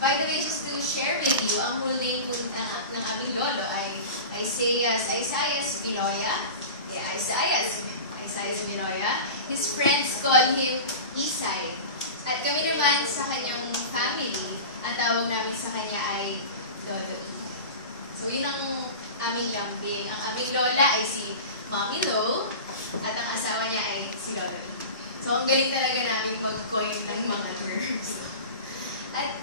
By the way, just to share with you, ang full name ng aming lolo ay Isaias Binoya. Yeah, Isaias Binoya. His friends call him Isay. At kami naman sa kanyang family, ang tawag namin sa kanya ay Lolo E. So yun ang aming lambing. Ang aming lola ay si Mommy Lo, at ang asawa niya ay si Lolo E. So ang galing talaga namin mag-coin ng mga terms. At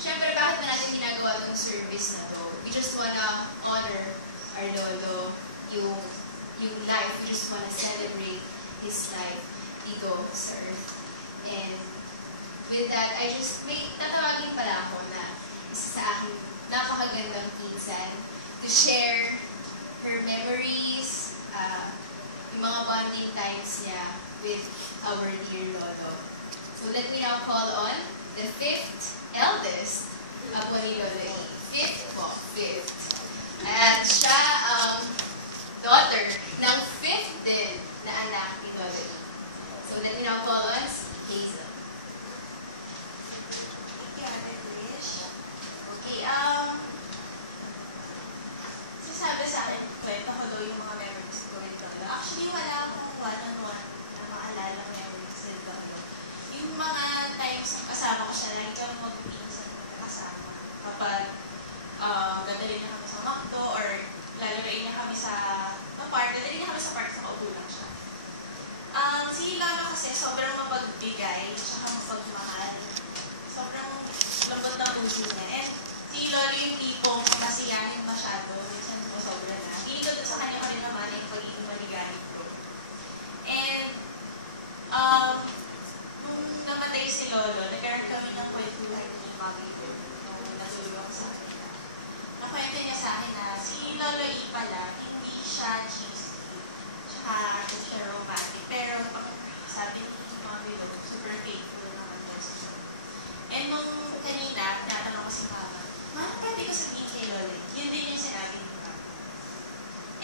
syempre, bakit na natin ginagawa itong service na to? We just wanna honor our lolo, yung life. We just wanna celebrate his life dito sa earth. And with that, tatawagin pala ako na isa sa aking napakagandang pinsan to share her memories, yung mga bonding times niya with our dear lolo. So let me now call on the 5th eldest apo ni Lolo E. 5th. At siya ang daughter ng 5th din na anak ni Lolo E. So let me now call on Hazel. Okay, sasabi sa akin, kwento ko daw yung mga memories ko with Lolo. Actually, wala akong one-on-one na maalala memories with Lolo. Yung mga times na kasama ko siya, lagi kami mag-pinsan kasama. Kapag dadalhin niya kami sa McDo or lalaroin niya kami sa park, dadalhin niya kami sa park sa kaupo lang siya. Si Lolo kasi sobrang mapagbigay, tsaka mapagmahal. Sobrang lambot ng puso niya. And si Lolo yung tipong masiyahin masyado, minsan sobra na. Hindi ko sa kanya pa rin naman yung pagiging maligalig ko. And nung namatay si Lolo, nagkaroon kami ng kwentuhan ni Mami ko nung natulong sa kanila. Nakwento niya sa akin na si Lolo E pala, hindi siya cheesy, tsaka hindi siya romantic. Pero sabi ni Mami Lo, super faithful naman daw siya. And nung kanina, tinatanong ko si Mama, Mama, pwede ko sabihin kay Lolo? Yun din yung sinabi ni Mama.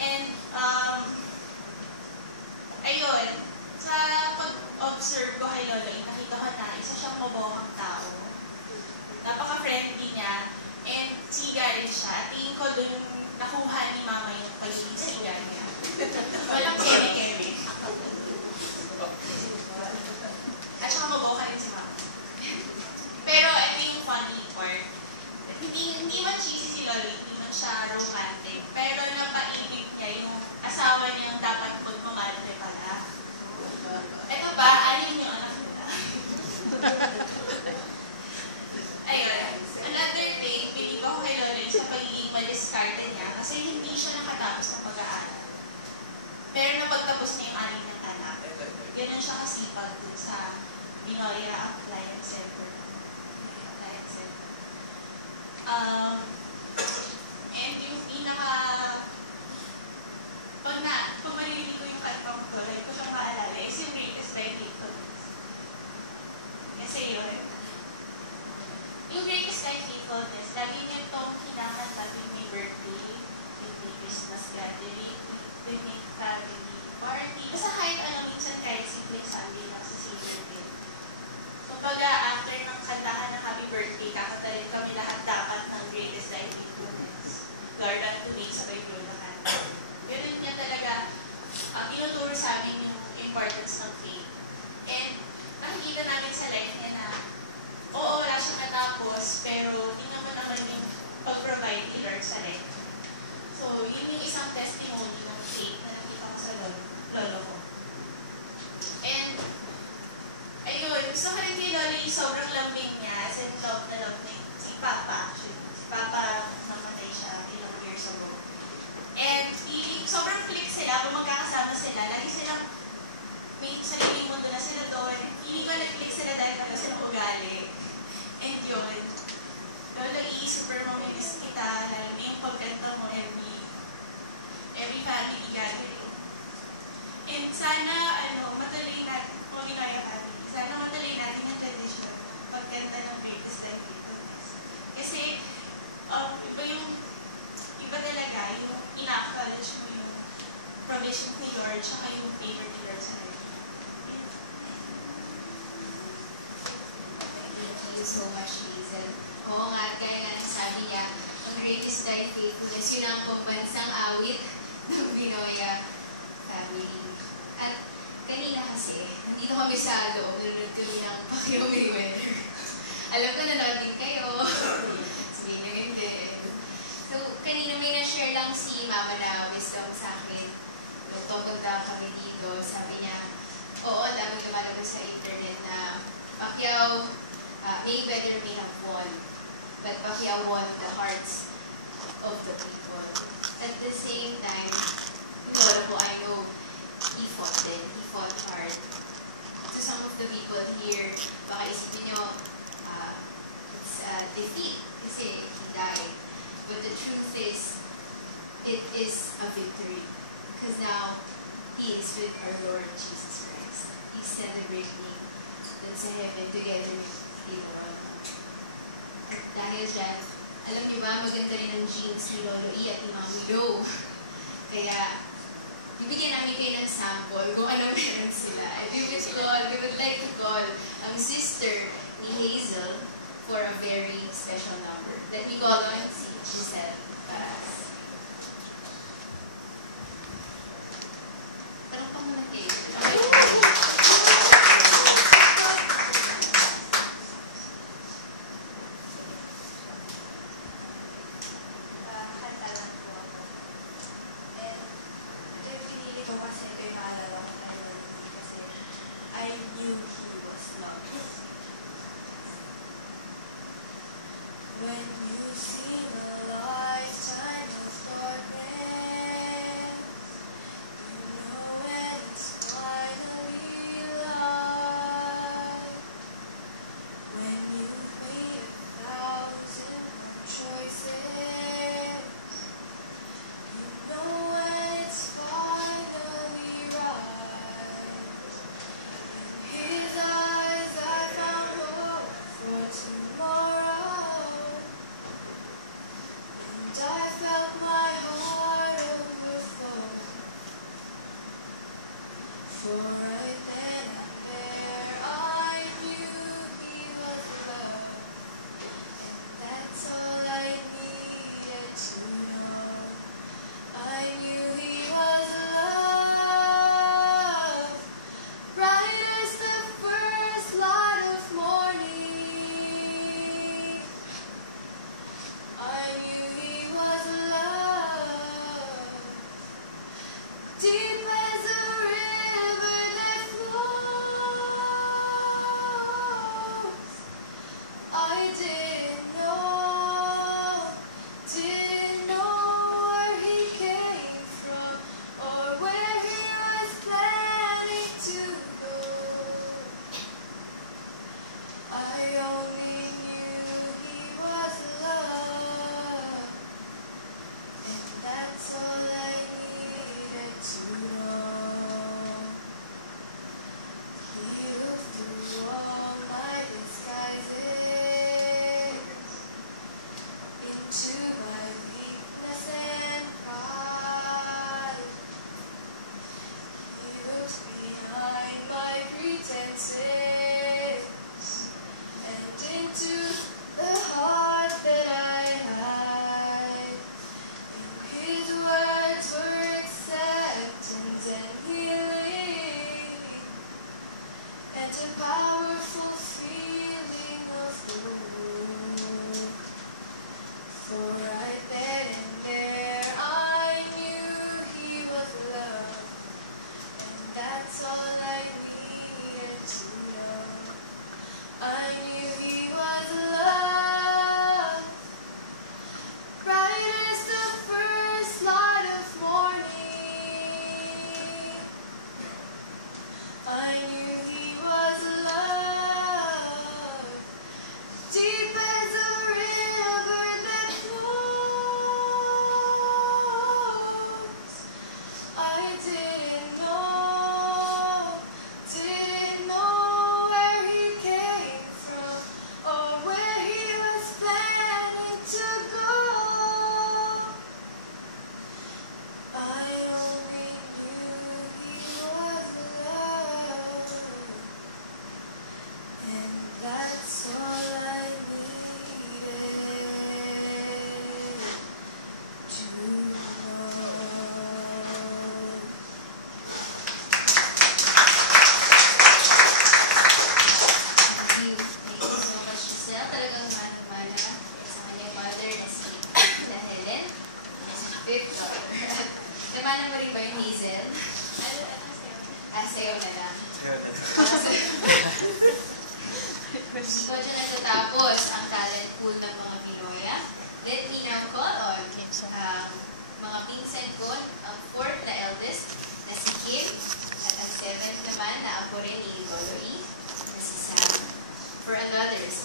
And, ayun, sa pag-observe ko kay Lolo, nakita ko na isa siyang mabohang tao. Napaka-friendly niya. And siga rin siya. Tingin ko dun nakuha ni Mama yung pagiging siga niya. Walang kere-kere. At saka maboha rin si Mama. Pero ito yung funny part. Hindi man cheesy si Lolo, hindi man siya romantic. Pero napaibig niya yung asawa niyang dapat magmamadre pala. Ito ba? Alin yung anak nila? Ayun. Another day, believe ako kay Lolo sa pagiging madiskarte niya kasi hindi siya nakatapos ng pag-aaral. Pero napagtapos na yung aning ng anak. Ganun siya kasipag dun sa Binoya Appliance Center. And yung pag maririnig ko yung kantang ko, like ko siyang maalala, is yung Greatest by Faithfulness. Kasi yun. Yung Greatest by Faithfulness, lagi niya itong kinakanta with my birthday, with my Christmas gathering, with my family party. Basta kahit minsan kahit simple Sunday lang sa Savior Day. Kumbaga, after ng kantahan ng happy birthday, kakanta rin kami lahat dapat ng Greatest by Faithfulness. Lord, unto me, sabay ko na kanta. Ganun niya talaga, tinuturo sa amin yung importance ng faith. And nakikita namin sa life niya na, oo, wala siyang natapos, pero hindi naman yung pag-provide ni Lord sa life. So, yun yung isang testimony ng faith na nakita ko sa lolo ko. And, ayun, gusto ko rin kay Lolo yung sobrang lambing niya, as in love na love na si Papa. Si Papa, namatay siya ilang years ago. And sobrang click sila, kung magkakasama sila, lagi silang may sariling mundo na sila doon. Feeling ko nag-click sila dahil pala silang ugali. And yun, Lolo E, super mamilis kita, lalo na yung pagkanta mo every family gathering. And sana, matuloy natin, kung ginaya kami, sana matuloy natin yung tradition, pagkanta ng Greatest by Faithfulness. Kasi, iba talaga, yung ina-acknowledge mo yung provision ni Lord, tsaka yung favor ni Lord sa life. Thank you so much, Hazel. Oo nga, kaya nga ang sabi niya, ang greatest thy faithfulness, yun ang pambansang awit ng Binoya family. At kanina kasi, nandito kami sa loob, nanonood kami ng Pacquiao Mayweather. Alam ko nanonood din kayo. Sabihin nyo hindi. So, kanina may na-share lang si Mama na wisdom sa akin. Nung pumunta kami dito, sabi niya, oo, dami lumalabas sa internet na Pacquiao, Mayweather may have won, but Pacquiao won the hearts of the people. At the same time, lolo ko, I know, he fought din. He fought hard. So some of the people here, baka isipin nyo, it's a defeat kasi he died. But the truth is, it is a victory. Because now, he is with our Lord Jesus Christ. He's celebrating dun sa heaven together with the world. At dahil dyan, alam niyo ba, maganda rin ang genes ni Lolo E at ni Mami Lo. Kaya, bibigyan namin kayo ng sample kung ano meron sila. And we would like to call ang sister ni Hazel for a very special number that we call on si Giselle Paras. Tanong pang naman kayo. Kanta lang po ako. And yung pinili ko kasi kay naalala ko na yun kasi I knew he was loved. When you see the lifetime of darkness, you know when it's finally light. When you've made 1,000 choices, you know when it's finally right. In his eyes I found hope for tomorrow. And I felt my heart overflow. For right then and there I knew he was loved. And that's all I needed to know. I knew he was loved. Bright as the first light of morning. I knew he was loved. Deep as a river that flows. I didn't know where he came from or where he was planning to go. I only knew he was loved. And that's all I needed to know. He looked through all my disguises into my weakness and pride. He looked behind my pretenses and into the heart that I hide. His words were acceptance and healing, and a powerful feeling of hope. For right then and there I knew he was loved, and that's all I needed to know. I knew he was loved. Bright as the first light of morning. I knew he was loved.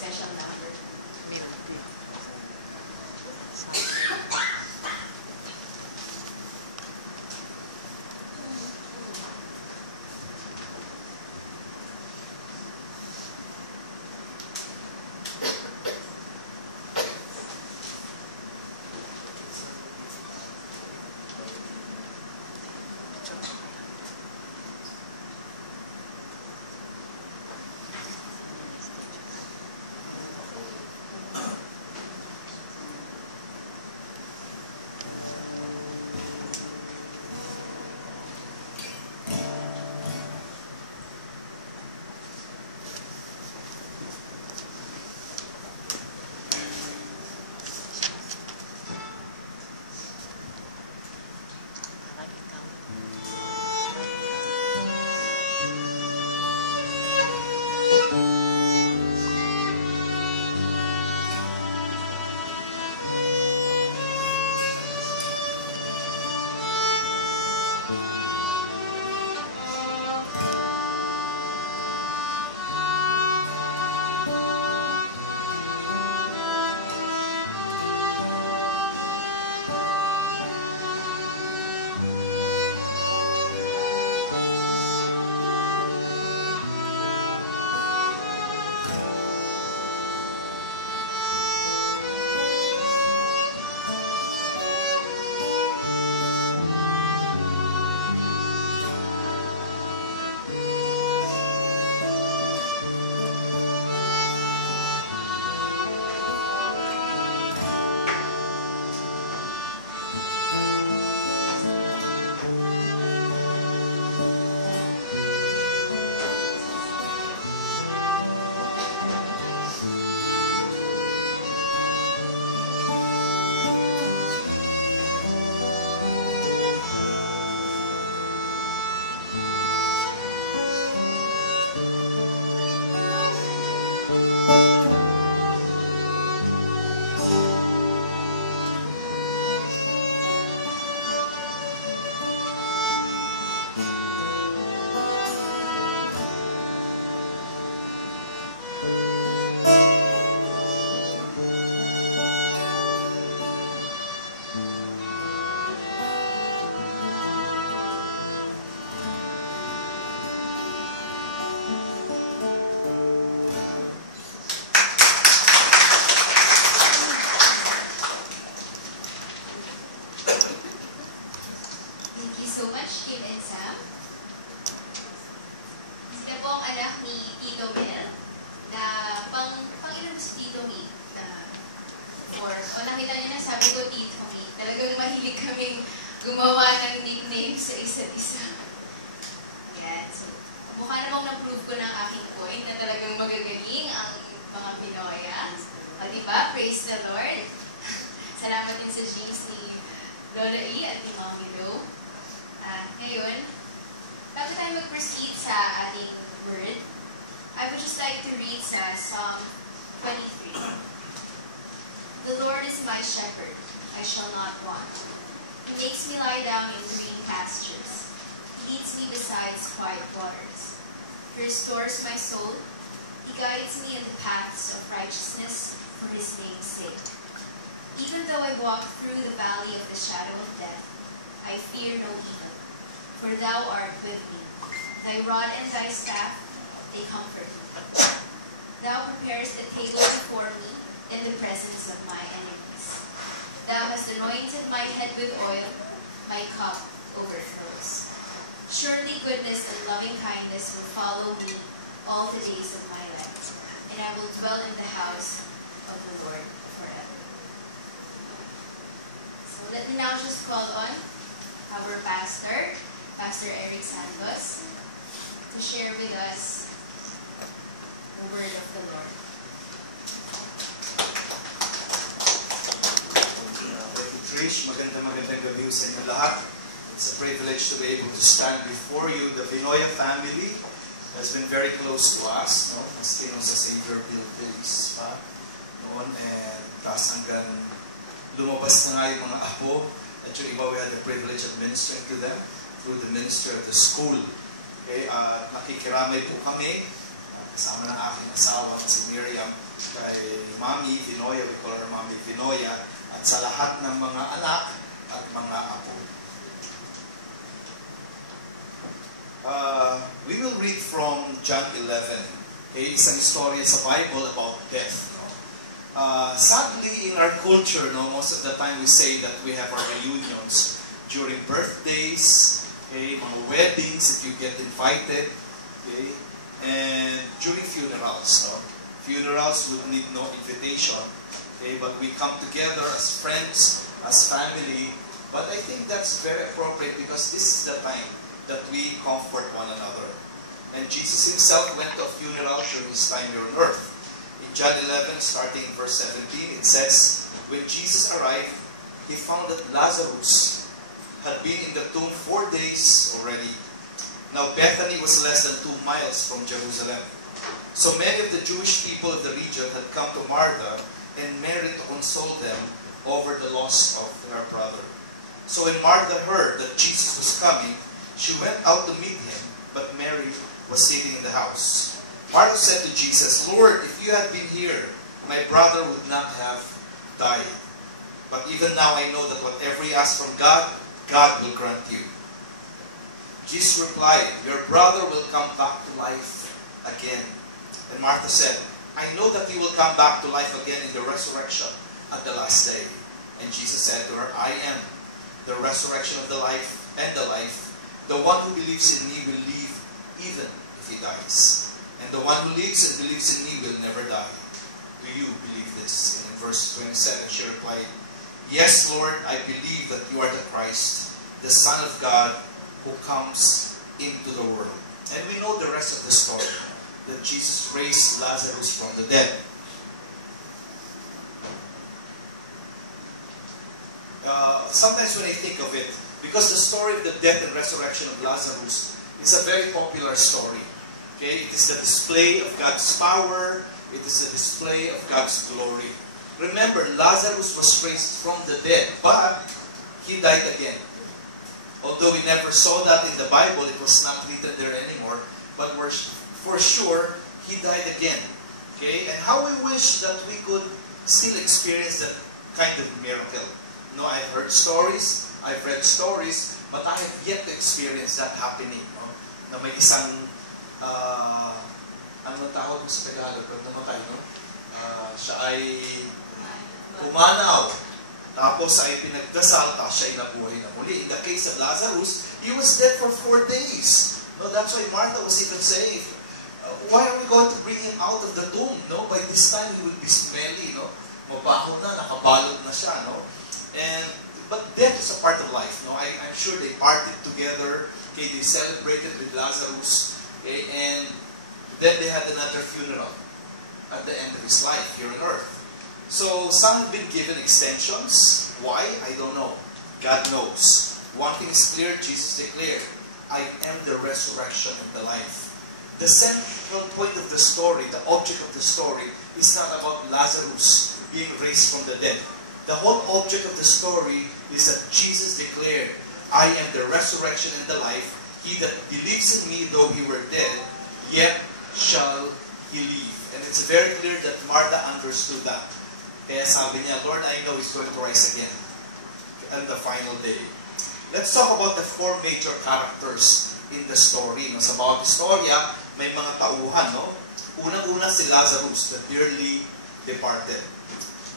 special number. So much, Kim and Sam. Sila po ang anak ni Tito Mel na pang-ilan si Tito Meet. Nakita niyo na sabi ko Tito Meet. Talagang mahilig kaming gumawa ng nicknames sa isa't isa. Yan. So, mukha namang na-prove ko ng aking point na talagang magagaling ang mga Pinoya. O diba? Praise the Lord. Salamat din sa James ni Lola E at ni Mommy Lo. Ngayon, bago tayo mag-proceed sa ating word, I would just like to read sa Psalm 23. The Lord is my shepherd, I shall not want. He makes me lie down in green pastures. He leads me beside quiet waters. He restores my soul. He guides me in the paths of righteousness for His name's sake. Even though I walk through the valley of the shadow of death, I fear no evil. For thou art with me. Thy rod and thy staff, they comfort me. Thou preparest a table before me in the presence of my enemies. Thou hast anointed my head with oil, my cup overflows. Surely goodness and loving kindness will follow me all the days of my life, and I will dwell in the house of the Lord forever. So let me now just call on our pastor, Pastor Eric Santos, to share with us the word of the Lord. Thank you, Trish. Magandang gabi sa inyo lahat. It's a privilege to be able to stand before you. The Binoya family has been very close to us, no? Maski nung sa Savior Buildings pa noon, and taas hanggang lumabas na nga yung mga apo. At yung iba, we had the privilege of ministering to them through the minister of the school. Okay, nakikiramay po kami kasama ng aking asawa, si Miriam, kay Mami Vinoya, we call her Mami Vinoya, at sa lahat ng mga anak at mga apo. We will read from John 11. Okay, isang istorya sa Bible about death. No? Sadly, in our culture, no, most of the time we say that we have our reunions during birthdays, okay, mga weddings that you get invited, okay, and during funerals. No? Funerals would need no invitation, okay, but we come together as friends, as family. But I think that's very appropriate because this is the time that we comfort one another. And Jesus himself went to a funeral during his time here on earth. In John 11, starting in verse 17, it says, when Jesus arrived, he found that Lazarus had been in the tomb 4 days already. Now Bethany was less than 2 miles from Jerusalem. So many of the Jewish people of the region had come to Martha and Mary to console them over the loss of their brother. So when Martha heard that Jesus was coming, she went out to meet him, but Mary was sitting in the house. Martha said to Jesus, Lord, if you had been here, my brother would not have died. But even now I know that whatever you ask from God, God will grant you. Jesus replied, your brother will come back to life again. And Martha said, I know that he will come back to life again in the resurrection at the last day. And Jesus said to her, I am the resurrection of the life and the life. The one who believes in me will live even if he dies. And the one who lives and believes in me will never die. Do you believe this? And in verse 27, she replied, yes, Lord, I believe that you are the Christ, the Son of God, who comes into the world. And we know the rest of the story, that Jesus raised Lazarus from the dead. Sometimes when I think of it, because the story of the death and resurrection of Lazarus is a very popular story. Okay? It is the display of God's power. It is the display of God's glory. Remember, Lazarus was raised from the dead, but he died again. Although we never saw that in the Bible, it was not written there anymore, but for sure, he died again. Okay? And how we wish that we could still experience that kind of miracle. No, I've heard stories, I've read stories, but I have yet to experience that happening. No? Na may isang, anong tawag mo sa Tagalog? Pag namatay, no? Siya ay umanaw. Tapos ay pinagdasal, tapos siya ay nabuhay na muli. In the case of Lazarus, he was dead for 4 days. No, that's why Martha was even saying, why are we going to bring him out of the tomb? No, by this time he will be smelly. No, mabaho na, nakabalot na siya. No, but death is a part of life. No, I'm sure they partied together. Okay, they celebrated with Lazarus. Okay, and then they had another funeral at the end of his life here on earth. So some have been given extensions. Why? I don't know. God knows. One thing is clear, Jesus declared, I am the resurrection and the life. The central point of the story, the object of the story, is not about Lazarus being raised from the dead. The whole object of the story is that Jesus declared, I am the resurrection and the life. He that believes in me, though he were dead, yet shall he live. And it's very clear that Martha understood that. Kaya sabi niya, Lord, I know he's going to rise again on the final day. Let's talk about the 4 major characters in the story. No? Sa bawat istorya, may mga tauhan. No? Unang-una si Lazarus, the dearly departed.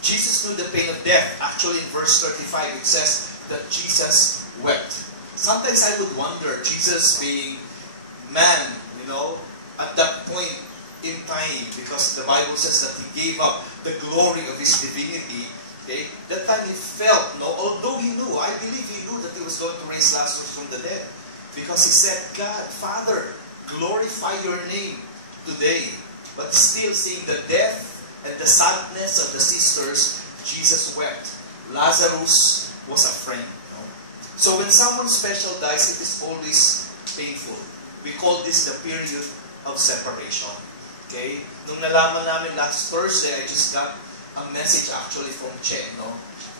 Jesus knew the pain of death. Actually, in verse 35, it says that Jesus wept. Sometimes I would wonder, Jesus being man, you know, at that point in time, because the Bible says that he gave up the glory of his divinity, okay, that time he felt, no, although he knew, I believe he knew that he was going to raise Lazarus from the dead. Because he said, God, Father, glorify your name today. But still seeing the death and the sadness of the sisters, Jesus wept. Lazarus was a friend. No? So when someone special dies, it is always painful. We call this the period of separation. Okay? Nung nalaman namin last Thursday, I just got a message actually from Che, no?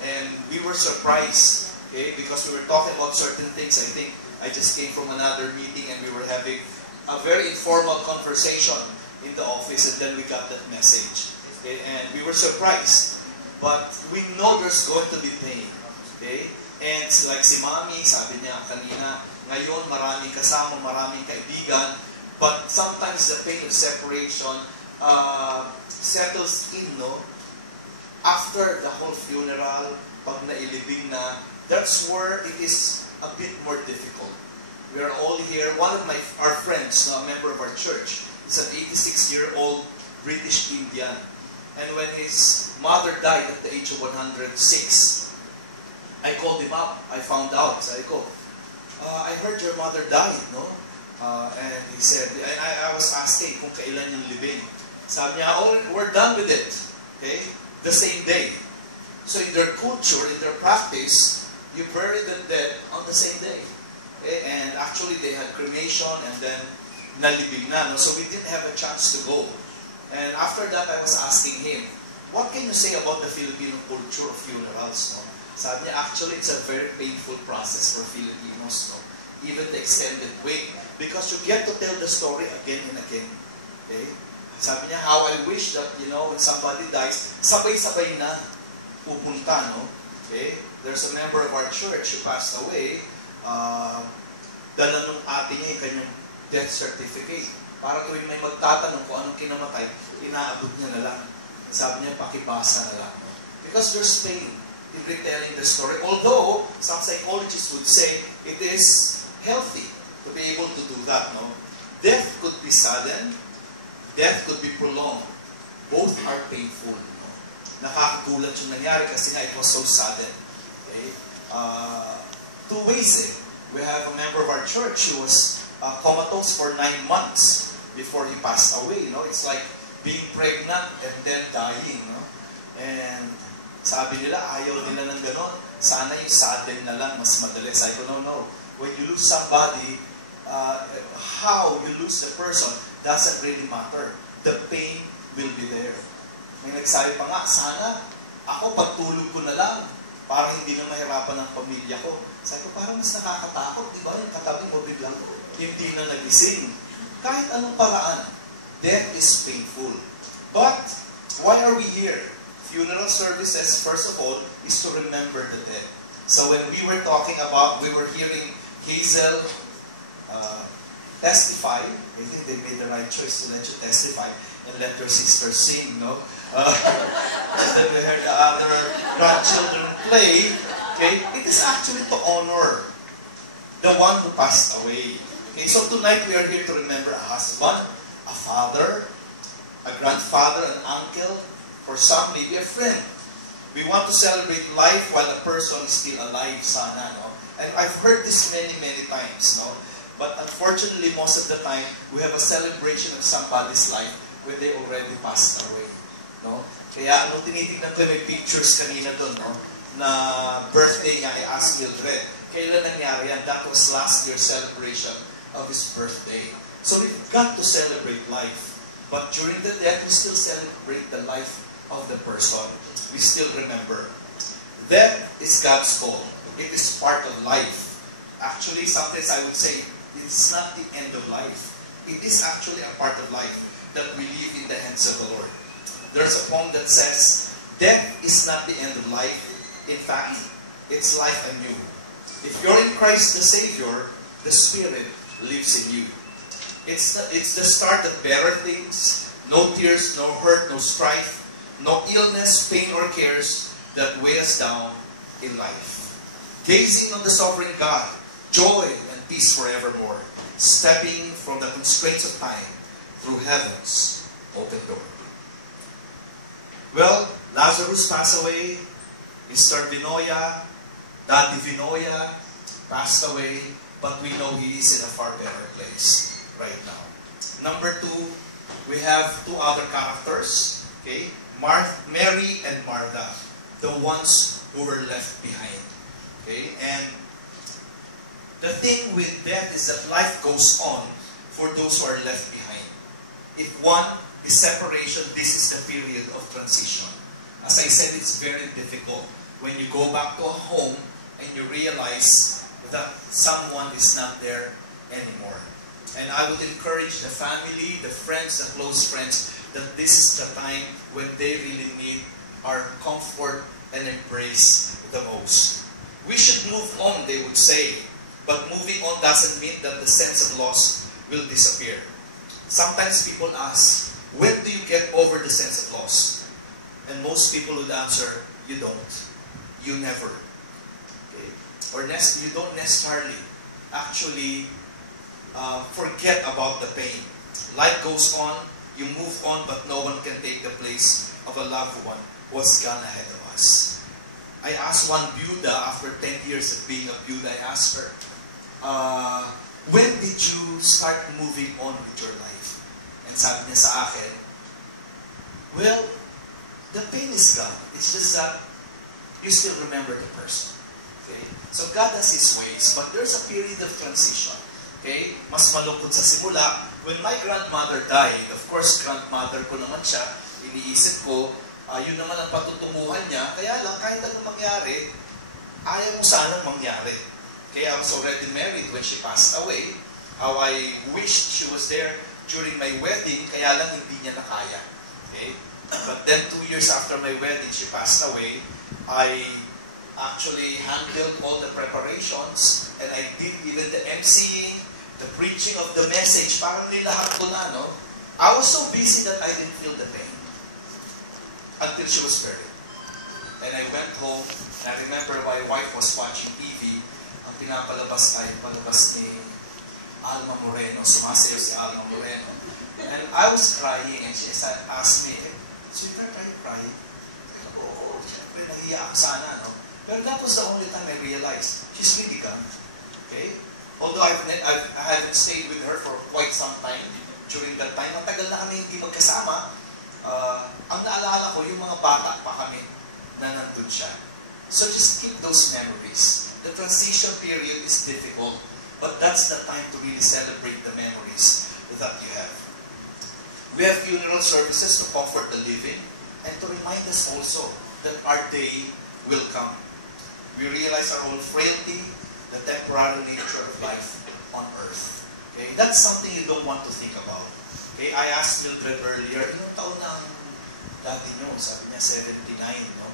And we were surprised, okay? Because we were talking about certain things. I think I just came from another meeting and we were having a very informal conversation in the office and then we got that message. Okay? And we were surprised. But we know there's going to be pain. Okay? And like si Mami, sabi niya kanina, ngayon maraming kasama, maraming kaibigan, but sometimes the pain of separation settles in, no? After the whole funeral, pag nailibing na, that's where it is a bit more difficult. We are all here. One of our friends, no, a member of our church, is an 86-year-old British Indian. And when his mother died at the age of 106, I called him up. I found out. Sabi ko, I heard your mother died, no? And he said, and I was asking kung kailan yung libing. Sabi niya, oh, we're done with it. Okay? The same day. So in their culture, in their practice, you bury the dead on the same day. Okay? And actually, they had cremation and then nalibing na. No? So we didn't have a chance to go. And after that, I was asking him, what can you say about the Filipino culture of funerals? No? Sabi niya, actually, it's a very painful process for Filipinos, no? Even the extended wake. Because you get to tell the story again and again. Okay? Sabi niya, how I wish that, you know, when somebody dies, sabay-sabay na pupunta, no? Okay? There's a member of our church who passed away. Dala nung ate niya yung kanyang death certificate. Para tuwing may magtatanong kung anong kinamatay, inaabot niya na lang. Sabi niya, pakibasa na lang. No? Because there's pain in retelling the story. Although, some psychologists would say, it is healthy to be able to do that. No? Death could be sudden. Death could be prolonged. Both are painful. No? Nakakagulat yung nangyari kasi nga it was so sudden. Okay? Two ways eh. We have a member of our church who was comatose for 9 months before he passed away. You know? It's like being pregnant and then dying. No? And sabi nila, ayaw nila ng ganon. Sana yung sudden na lang, mas madali. Sabi ko, no. When you lose somebody, how you lose the person doesn't really matter. The pain will be there. May nagsabi pa nga, sana ako pagtulog ko na lang para hindi na mahirapan ng pamilya ko. Sabi ko, parang mas nakakatakot, di ba? Yung katabi mo biglang hindi na nagising. Kahit anong paraan, death is painful. But, why are we here? Funeral services, first of all, is to remember the dead. So when we were talking about, we were hearing Hazel testify. I think they made the right choice to let you testify and let your sister sing, no? And then we heard the other grandchildren play. Okay? It is actually to honor the one who passed away. Okay? So tonight we are here to remember a husband, a father, a grandfather, an uncle, for some, maybe a friend. We want to celebrate life while a person is still alive, sana, no? And I've heard this many, many times, no? But unfortunately, most of the time, we have a celebration of somebody's life when they already passed away, no? Kaya, anong tinitingnan ko, may pictures kanina doon, no? Na birthday niya, I asked Mildred, kailan nangyari yan? That was last year's celebration of his birthday. So we've got to celebrate life. But during the death, we still celebrate the life of the person. We still remember. Death is God's call. It is part of life. Actually, sometimes I would say, it's not the end of life. It is actually a part of life that we live in the hands of the Lord. There's a poem that says, death is not the end of life. In fact, it's life anew. If you're in Christ the Savior, the Spirit lives in you. It's the start of better things. No tears, no hurt, no strife, no illness, pain, or cares that weigh us down in life. Gazing on the sovereign God, joy and peace forevermore, stepping from the constraints of time through heaven's open door. Well, Lazarus passed away, Mr. Vinoya, Daddy Vinoya passed away, but we know he is in a far better place right now. Number 2, we have 2 other characters, okay? Mary and Martha, the ones who were left behind. Okay? And the thing with death is that life goes on for those who are left behind. If one is separation, this is the period of transition. As I said, it's very difficult when you go back to a home and you realize that someone is not there anymore. And I would encourage the family, the friends, the close friends, that this is the time when they really need our comfort and embrace the most. We should move on, they would say. But moving on doesn't mean that the sense of loss will disappear. Sometimes people ask, when do you get over the sense of loss? And most people would answer, you don't. You never. Okay? Or you don't necessarily actually forget about the pain. Life goes on, you move on, but no one can take the place of a loved one who has gone ahead of us. I asked one Buddha, after 10 years of being a Buddha, I asked her, when did you start moving on with your life? And sabi niya sa akin, well, the pain is gone. It's just that you still remember the person. Okay? So God has His ways, but there's a period of transition. Okay? Mas malungkot sa simula. When my grandmother died, of course, grandmother ko naman siya, iniisip ko, yun naman ang patutunguhan niya, kaya lang, kahit anong mangyari, ayaw mo sanang mangyari. Okay? I was already married when she passed away. How I wished she was there during my wedding, kaya lang hindi niya nakaya. Okay? But then 2 years after my wedding, she passed away. I actually handled all the preparations, and I did even the emceeing, the preaching of the message, parang nilahat ko na, no? I was so busy that I didn't feel the pain until she was buried. And I went home, and I remember my wife was watching TV. Ang pinapalabas ay palabas ni Alma Moreno. Sumasayaw si Alma Moreno. And I was crying, and she asked me, "Sweetheart, are you crying?" Oo, syempre, nahiya ako sana, no? Pero that was the only time I realized she's really gone. Okay? Although I haven't stayed with her for quite some time, during that time, matagal na kami hindi magkasama, ang naalala ko, yung mga bata pa kami na nandun siya. So just keep those memories. The transition period is difficult, but that's the time to really celebrate the memories that you have. We have funeral services to comfort the living and to remind us also that our day will come. We realize our own frailty, the temporary nature of life on earth. Okay? That's something you don't want to think about. Okay? I asked Mildred earlier, ilang taon na ang dati nyo? Sabi niya, 79, no?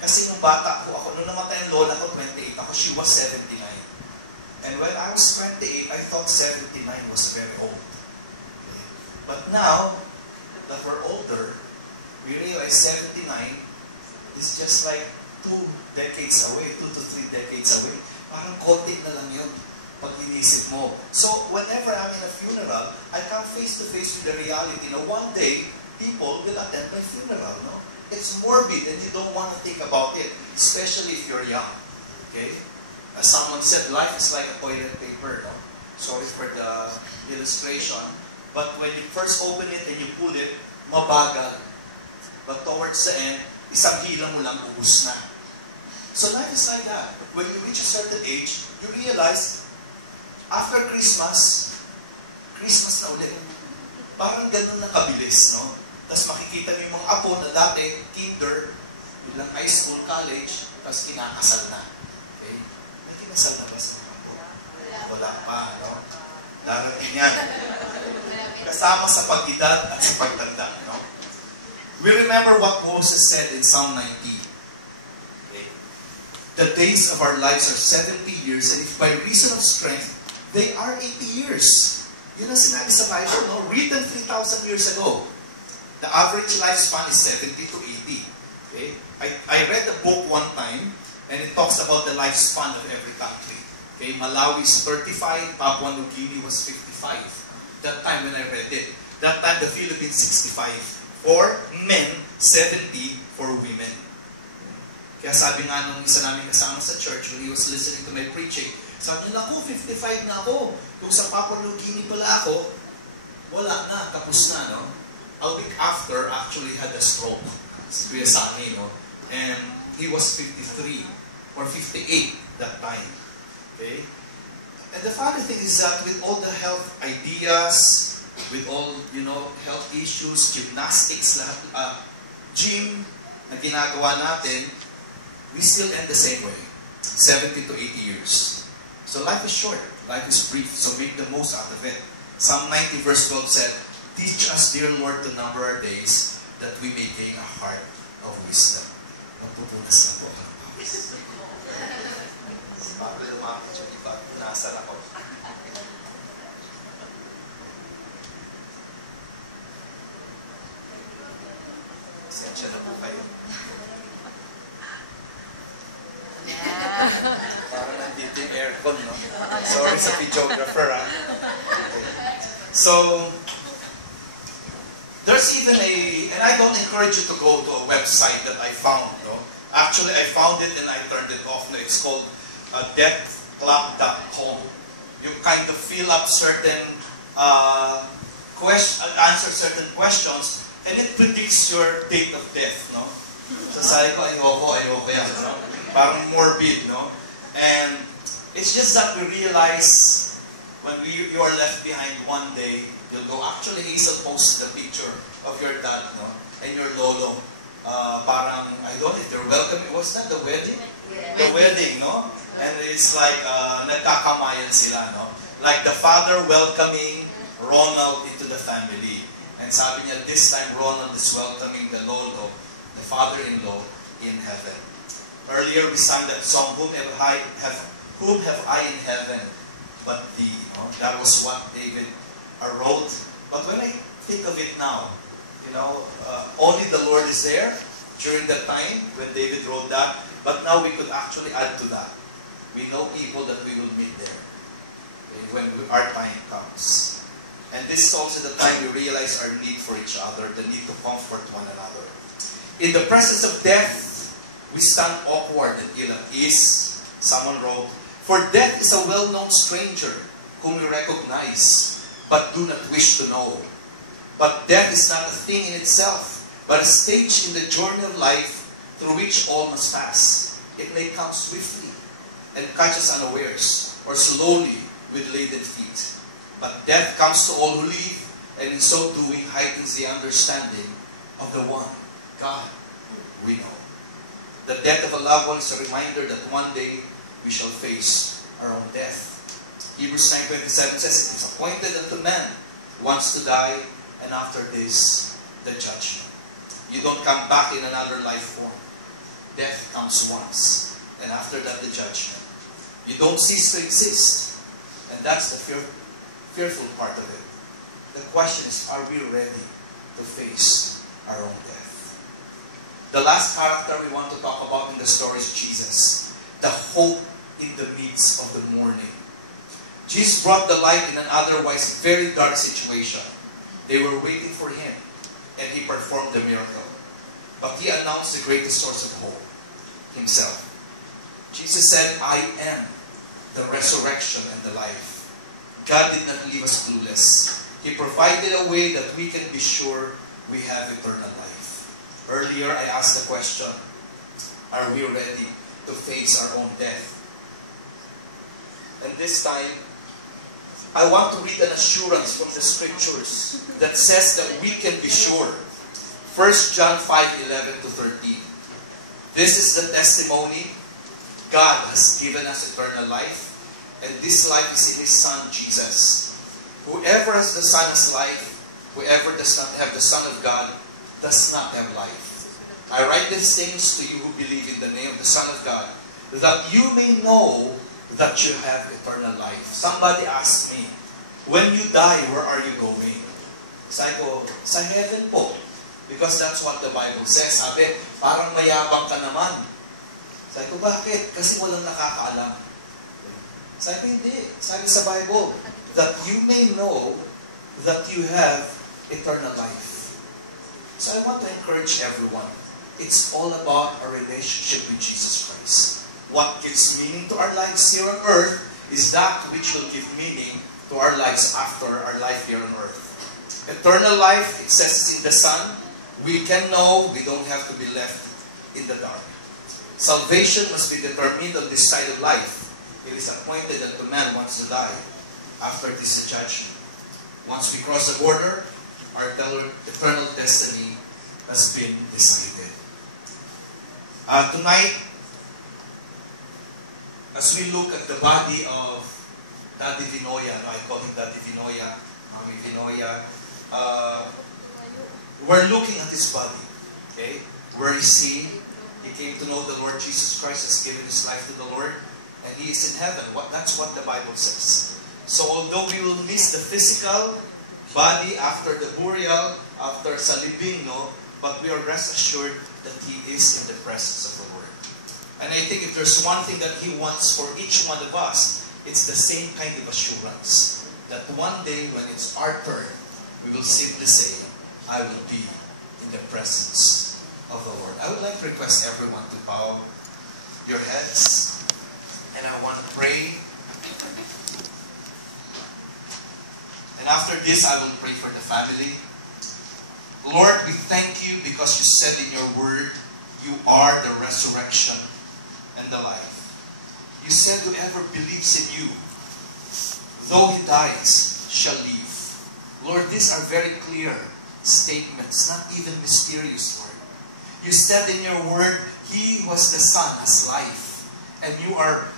Kasi nung bata ko, nung namatay ang lola ko, 28 ako, she was 79. And when I was 28, I thought 79 was very old. Okay? But now, that we're older, we realize 79 is just like 2 decades away, 2 to 3 decades away. Parang konti na lang yun pag inisip mo. So, whenever I'm in a funeral, I come face to face with the reality na one day, people will attend my funeral, no? It's morbid and you don't want to think about it, especially if you're young. Okay? As someone said, life is like a toilet paper, no? Sorry for the illustration. But when you first open it and you pull it, mabagal. But towards the end, isang hilang mo lang, ubus na. So life is like that. When you reach a certain age, you realize, after Christmas na ulit. Parang ganun na kabilis, no? Tapos makikita mo yung mga apo na dati, kinder, bilang high school, college, tapos kinakasal na. Okay? May kinasal na ba sa mga apo? Wala pa, no? Darating yan. Kasama sa pag-edad at sa pagtanda, no? We remember what Moses said in Psalm 90. Okay? The days of our lives are 70 years, and if by reason of strength, they are 80 years. Yun ang sinabi sa Bible, no? Written 3,000 years ago. The average lifespan is 70 to 80. Okay? I read a book one time, and it talks about the lifespan of every country. Okay? Malawi is 35, Papua New Guinea was 55. That time when I read it. That time the Philippines 65. For men, 70 for women. Kaya sabi nga nung isa namin kasama sa church, when he was listening to my preaching, sabi niya, naku, 55 na ako. Kung sa Papua New Guinea pala ako, wala na, tapos na, no? A week after, actually had a stroke. Si Kuya Sani, no? And he was 53 or 58 that time. Okay? And the funny thing is that with all the health ideas, with all, health issues, gymnastics, lahat, gym na ginagawa natin, we still end the same way. 70 to 80 years. So life is short. Life is brief, so make the most out of it. Psalm 90 verse 12 said, "Teach us, dear Lord, to number our days, that we may gain a heart of wisdom." Magpupunas na po ako ng pawis. Bago lumapit yung iba, nasar ako. Sensya na po kayo. Parang nandito yung aircon, no? Sorry sa videographer, ha? Okay. So, there's even and I don't encourage you to go to a website that I found, no? Actually, I found it and I turned it off. It's called deathclub.com. You kind of fill up certain answer certain questions, and it predicts your date of death, no? So sabi ko, ayoko yan, no? Parang morbid, no? And it's just that we realize when you are left behind one day, you'll go, actually Hazel posted a picture of your dad, no? And your lolo. Parang, I don't know if they're welcome. Was that the wedding? Yeah. The wedding, no? And it's like, nagkakamayan sila, no? Like the father welcoming Ronald into the family. And sabi niya, this time Ronald is welcoming the lolo, the father-in-law, in heaven. Earlier we sang that song, whom have I in heaven but thee. No? That was what David wrote. But when I think of it now, only the Lord is there during that time when David wrote that. But now we could actually add to that. We know people that we will meet there, okay, when our time comes. And this is also the time we realize our need for each other, the need to comfort one another. In the presence of death, we stand awkward and ill at ease. Someone wrote, "For death is a well-known stranger whom we recognize, but do not wish to know. But death is not a thing in itself, but a stage in the journey of life through which all must pass. It may come swiftly and catch us unawares, or slowly with laden feet. But death comes to all who live, and in so doing heightens the understanding of the one, God, we know." The death of a loved one is a reminder that one day we shall face our own death. Hebrews 9:27 says, "It is appointed unto man once to die, and after this, the judgment." You don't come back in another life form. Death comes once, and after that, the judgment. You don't cease to exist. And that's the fearful part of it. The question is, are we ready to face our own death? The last character we want to talk about in the story is Jesus, the hope in the midst of the morning. Jesus brought the light in an otherwise very dark situation. They were waiting for him, and he performed the miracle. But he announced the greatest source of hope, himself. Jesus said, "I am the resurrection and the life." God did not leave us clueless. He provided a way that we can be sure we have eternal life. Earlier, I asked the question, are we ready to face our own death? And this time, I want to read an assurance from the scriptures that says that we can be sure. 1 John 5:11-13. This is the testimony. God has given us eternal life, and this life is in His Son, Jesus. Whoever has the Son has life. Whoever does not have the Son of God does not have life. I write these things to you who believe in the name of the Son of God, that you may know that you have eternal life. Somebody asked me, when you die, where are you going? Sabi ko, sa heaven po. Because that's what the Bible says. Sabi, parang mayabang ka naman. Sabi ko, bakit? Kasi walang nakakaalam. Sabi ko, hindi. Sabi sa Bible, that you may know that you have eternal life. So I want to encourage everyone. It's all about our relationship with Jesus Christ. What gives meaning to our lives here on earth is that which will give meaning to our lives after our life here on earth. Eternal life, it says in the Son, we can know, we don't have to be left in the dark. Salvation must be determined on this side of life. It is appointed unto man once to die. After this, the judgment. Once we cross the border, our eternal destiny has been decided. Tonight, as we look at the body of Daddy Vinoya, no, I call him Daddy Vinoya, Mami Vinoya. We're looking at his body. Okay? Where is he? He came to know the Lord Jesus Christ, has given his life to the Lord, and he is in heaven. That's what the Bible says. So although we will miss the physical body after the burial, after sa libing, no, but we are rest assured that he is in the presence of the Lord. And I think if there's one thing that he wants for each one of us, it's the same kind of assurance. That one day when it's our turn, we will simply say, I will be in the presence of the Lord. I would like to request everyone to bow your heads. And I want to pray. And after this, I will pray for the family. Lord, we thank you because you said in your word, you are the resurrection and the life. You said whoever believes in you, though he dies, shall live. Lord, these are very clear statements, not even mysterious, Lord. You said in your word, he was the Son has life. And you are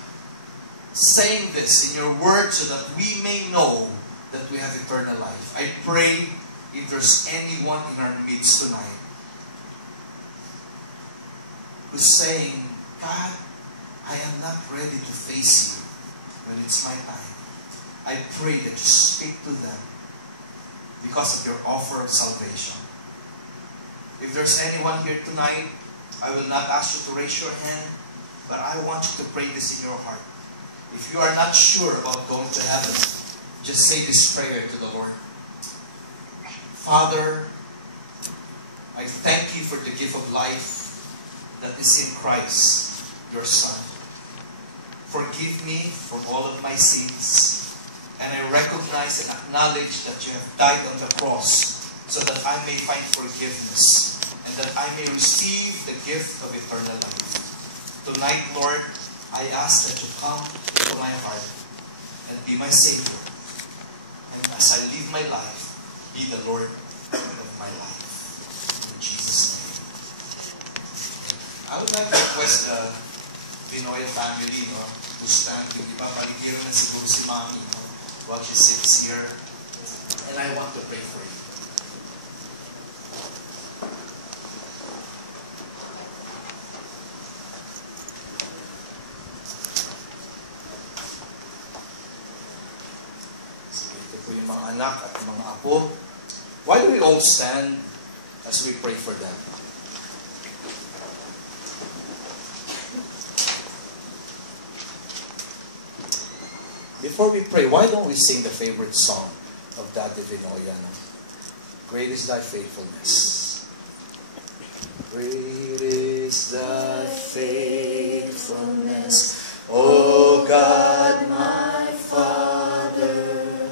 saying this in your word so that we may know that we have eternal life. I pray if there's anyone in our midst tonight who's saying, God, I am not ready to face you when it's my time. I pray that you speak to them because of your offer of salvation. If there's anyone here tonight, I will not ask you to raise your hand, but I want you to pray this in your heart. If you are not sure about going to heaven, just say this prayer to the Lord. Father, I thank you for the gift of life that is in Christ, your Son. Forgive me for all of my sins, and I recognize and acknowledge that you have died on the cross so that I may find forgiveness and that I may receive the gift of eternal life. Tonight, Lord, I ask that you come to my heart and be my Savior. And as I live my life, be the Lord of my life. In Jesus' name. I would like to request the Vinoya family, no, to stand. Hindi pa paligiran na siguro si Mami, no, while she sits here. And I want to pray for you. Sige, ito po yung mga anak at mga apo. Why do we all stand as we pray for them? Before we pray, why don't we sing the favorite song of Daddy Vinoya? Great is thy faithfulness. Great is thy faithfulness, O God my Father.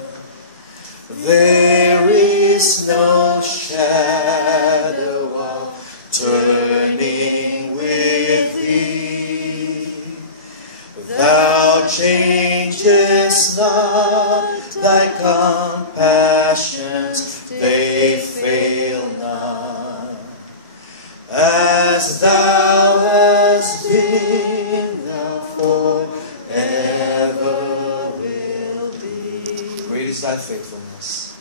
There is no shadow of turning with thee. Thou changest not, thy compassions, they fail not. As thou hast been, thou forever will be. Great is thy faithfulness.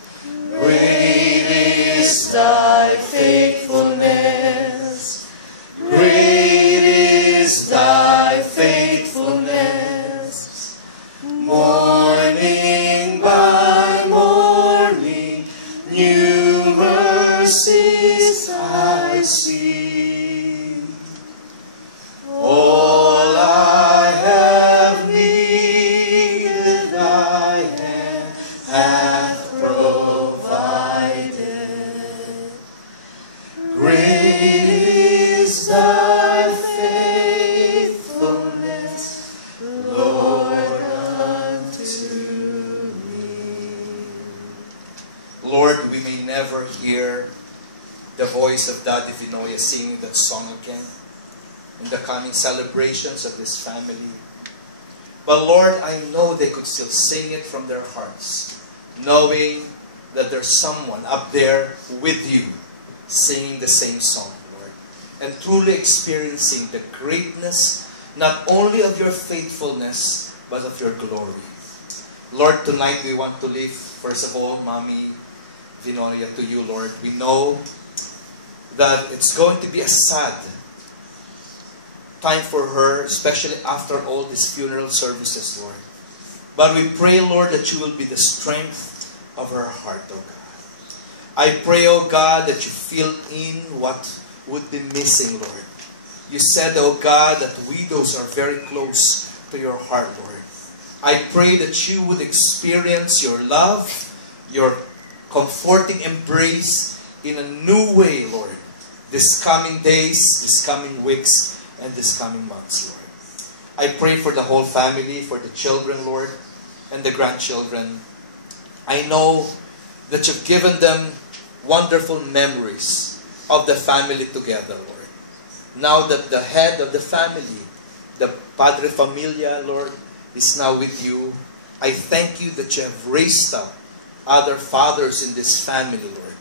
Great is thy faithfulness. Great is thy faithfulness. Morning by morning, new mercies I see. All I have needed, thy hand hath provided. Great is thy faithfulness, Lord, unto me. Lord, we may never hear the voice of Daddy Vinoya singing that song again in the coming celebrations of this family. But Lord, I know they could still sing it from their hearts, knowing that there's someone up there with you singing the same song, Lord, and truly experiencing the greatness not only of your faithfulness, but of your glory. Lord, tonight we want to lift, first of all, Mommy Vinoya to you, Lord. We know that it's going to be a sad time for her, especially after all these funeral services, Lord. But we pray, Lord, that you will be the strength of her heart, oh God. I pray, oh God, that you fill in what would be missing, Lord. You said, oh God, that widows are very close to your heart, Lord. I pray that you would experience your love, your comforting embrace in a new way, Lord. This coming days, this coming weeks, and this coming months, Lord. I pray for the whole family, for the children, Lord, and the grandchildren. I know that you've given them wonderful memories of the family together, Lord. Now that the head of the family, the Padre Familia, Lord, is now with you, I thank you that you have raised up other fathers in this family, Lord.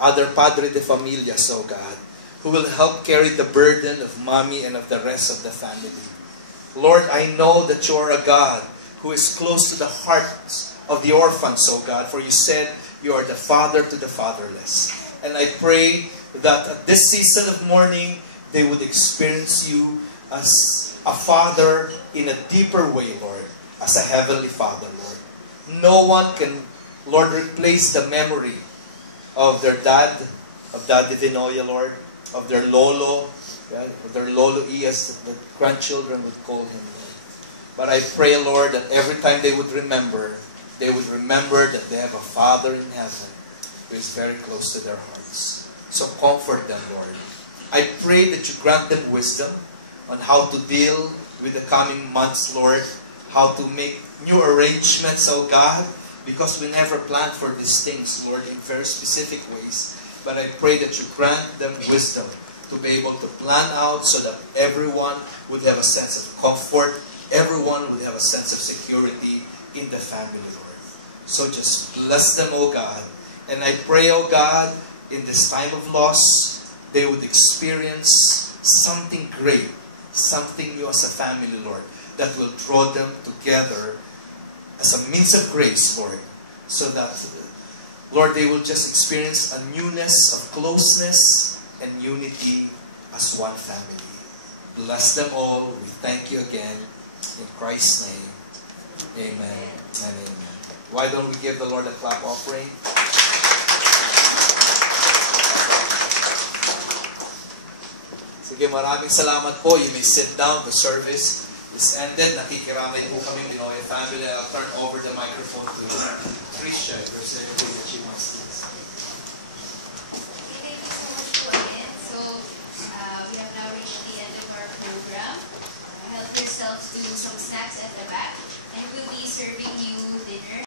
Other Padre de Familias, oh God, who will help carry the burden of Mommy and of the rest of the family. Lord, I know that you are a God who is close to the hearts of the orphans, oh God, for you said you are the father to the fatherless. And I pray that at this season of mourning, they would experience you as a father in a deeper way, Lord, as a heavenly Father, Lord. No one can, Lord, replace the memory of their dad, of Daddy Vinoya, Lord, of their lolo, yeah, of their lolo as the grandchildren would call him, Lord. But I pray, Lord, that every time they would remember that they have a Father in heaven who is very close to their hearts. So comfort them, Lord. I pray that you grant them wisdom on how to deal with the coming months, Lord, how to make new arrangements, oh God, because we never planned for these things, Lord, in very specific ways. But I pray that you grant them wisdom to be able to plan out so that everyone would have a sense of comfort, everyone would have a sense of security in the family, Lord. So just bless them, oh God. And I pray, oh God, in this time of loss, they would experience something great, something new as a family, Lord, that will draw them together as a means of grace, Lord, so that, Lord, they will just experience a newness of closeness and unity as one family. Bless them all. We thank you again. In Christ's name, amen and amen. Why don't we give the Lord a clap offering? Sige, maraming salamat po. You may sit down. The service is ended. Nakikiramay po kami Vinoya family. I'll turn over the microphone to Tricia.